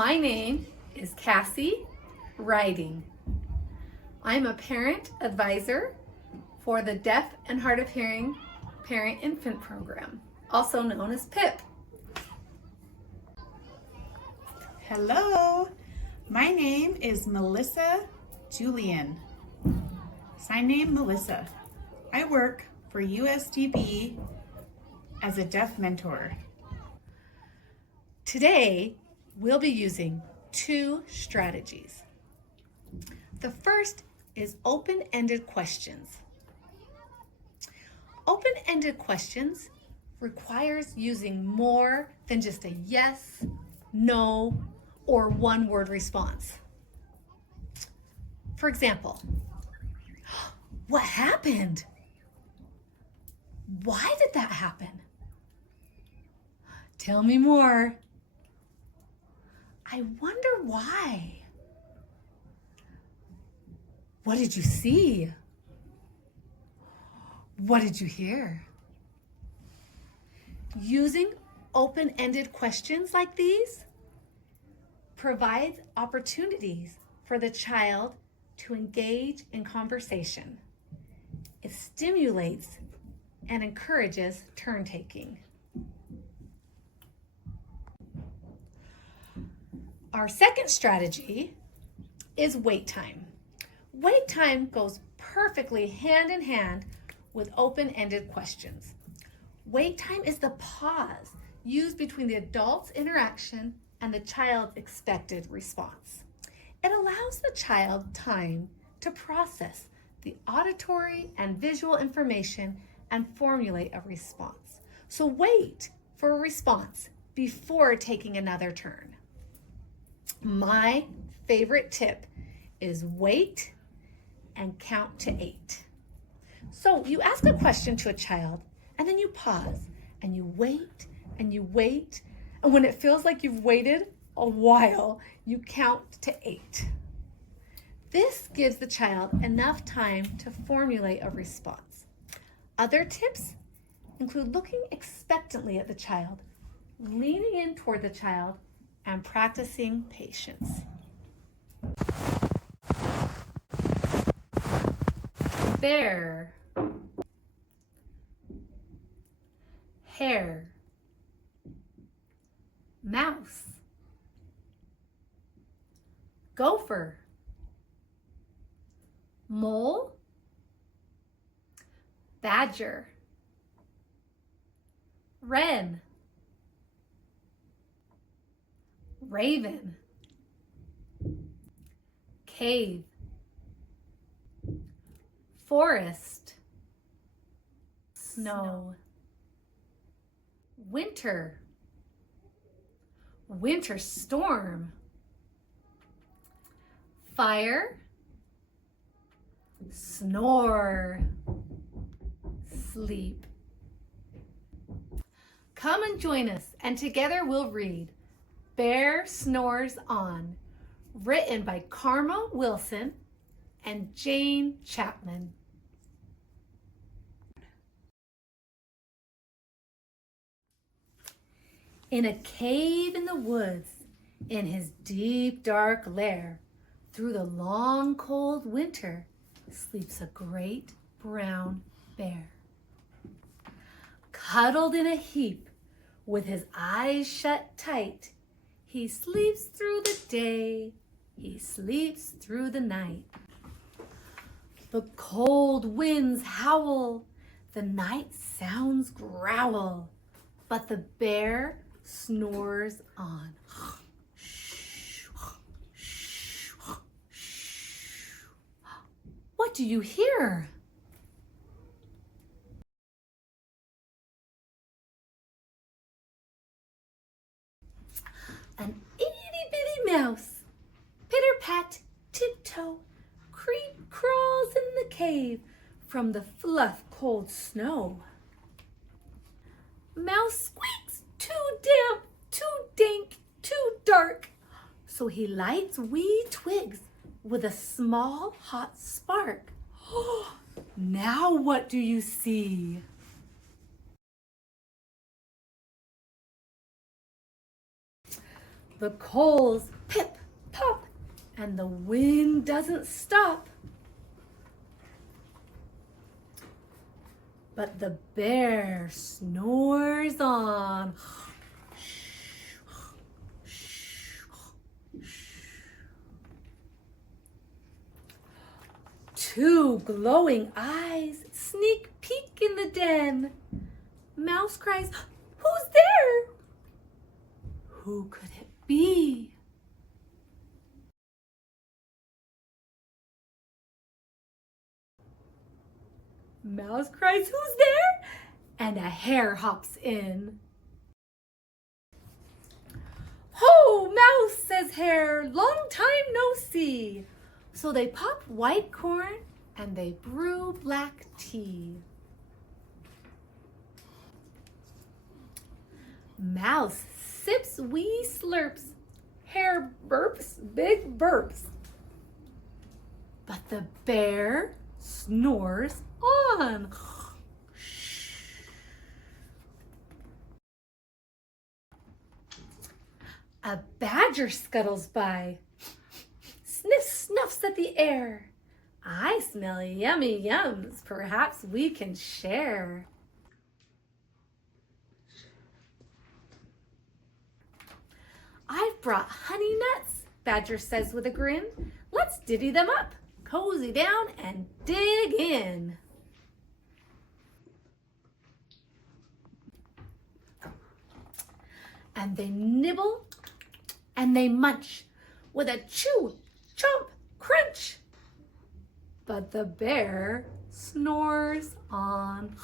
My name is Cassie Riding. I'm a parent advisor for the Deaf and Hard of Hearing Parent Infant Program, also known as PIP. Hello, my name is Melissa Julian. Sign name Melissa. I work for USDB as a deaf mentor. Today, we'll be using two strategies. The first is open-ended questions. Open-ended questions requires using more than just a yes, no, or one-word response. For example, what happened? Why did that happen? Tell me more. I wonder why. What did you see? What did you hear? Using open-ended questions like these provides opportunities for the child to engage in conversation. It stimulates and encourages turn-taking. Our second strategy is wait time. Wait time goes perfectly hand in hand with open-ended questions. Wait time is the pause used between the adult's interaction and the child's expected response. It allows the child time to process the auditory and visual information and formulate a response. So wait for a response before taking another turn. My favorite tip is wait and count to 8. So you ask a question to a child and then you pause and you wait and you wait. And when it feels like you've waited a while, you count to 8. This gives the child enough time to formulate a response. Other tips include looking expectantly at the child, leaning in toward the child, and practicing patience. Bear, hare, mouse, gopher, mole, badger, wren, raven, cave, forest, snow, winter, winter storm, fire, snore, sleep. Come and join us, and together we'll read Bear Snores On, written by Karma Wilson and Jane Chapman. In a cave in the woods, in his deep dark lair, through the long cold winter, sleeps a great brown bear. Cuddled in a heap, with his eyes shut tight, he sleeps through the day, he sleeps through the night. The cold winds howl, the night sounds growl, but the bear snores on. What do you hear? An itty-bitty mouse, pitter-pat, tiptoe, creep crawls in the cave from the fluff cold snow. Mouse squeaks, too damp, too dank, too dark, so he lights wee twigs with a small hot spark. Now what do you see? The coals pip, pop, and the wind doesn't stop. But the bear snores on. Two glowing eyes sneak peek in the den. Mouse cries, "Who's there?" Who could it be? Mouse cries, "Who's there?" And a hare hops in. "Ho, Mouse," says Hare, "long time no see." So they pop white corn and they brew black tea. Mouse sips wee slurps. Hare burps big burps. But the bear snores on. A badger scuttles by. Sniff snuffs at the air. "I smell yummy yums. Perhaps we can share." "I've brought honey nuts," Badger says with a grin. "Let's divvy them up, cozy down, and dig in." And they nibble and they munch with a chew, chomp, crunch. But the bear snores on.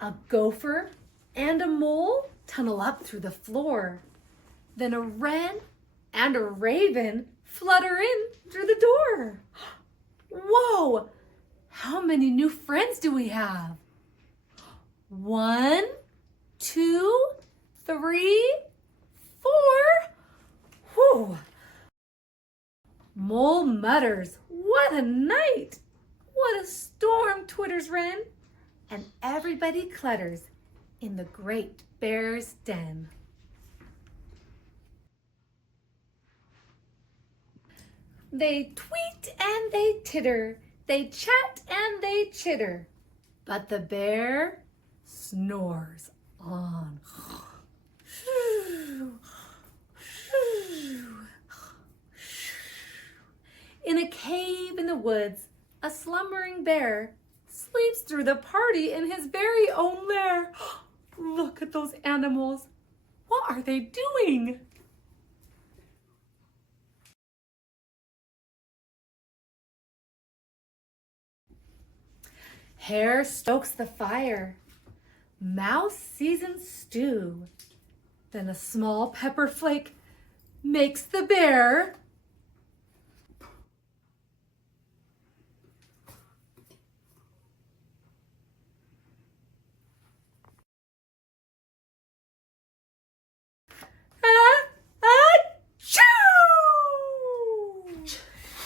A gopher and a mole tunnel up through the floor. Then a wren and a raven flutter in through the door. Whoa! How many new friends do we have? 1, 2, 3, 4. Whew! Mole mutters, "What a night! What a storm!" twitters Wren. And everybody clutters in the great bear's den. They tweet and they titter, they chat and they chitter, but the bear snores on. In a cave in the woods, a slumbering bear sleeps through the party in his very own lair. Look at those animals. What are they doing? Hare stokes the fire. Mouse seasons stew. Then a small pepper flake makes the bear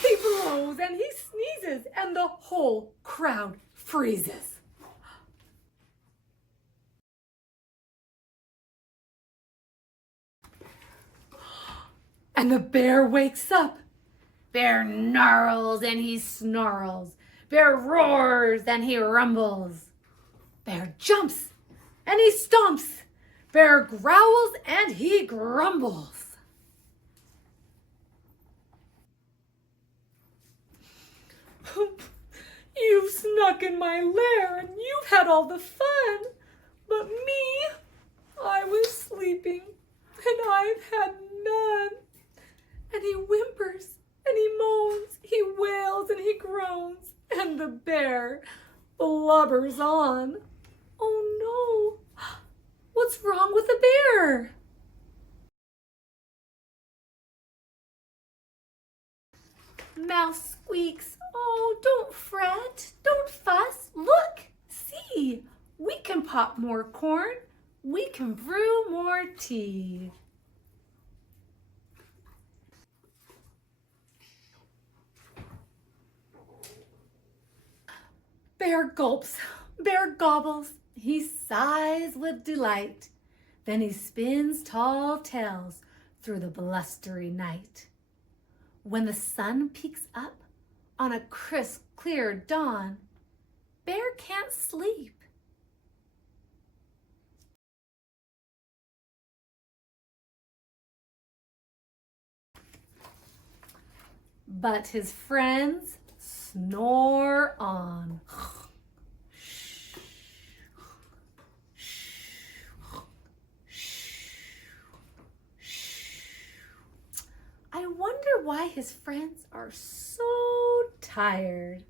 He blows and he sneezes and the whole crowd freezes. And the bear wakes up. Bear gnarls and he snarls. Bear roars and he rumbles. Bear jumps and he stomps. Bear growls and he grumbles. You've snuck in my lair and you've had all the fun. But me, I was sleeping and I've had none. And he whimpers and he moans, he wails and he groans, and the bear blubbers on. Oh no, what's wrong with the bear? Mouse squeaks, "Oh, don't fret, don't fuss. Look, see, we can pop more corn, we can brew more tea." Bear gulps, Bear gobbles, he sighs with delight. Then he spins tall tales through the blustery night. When the sun peeks up on a crisp, clear dawn, Bear can't sleep. But his friends snore on. I wonder why his friends are so tired.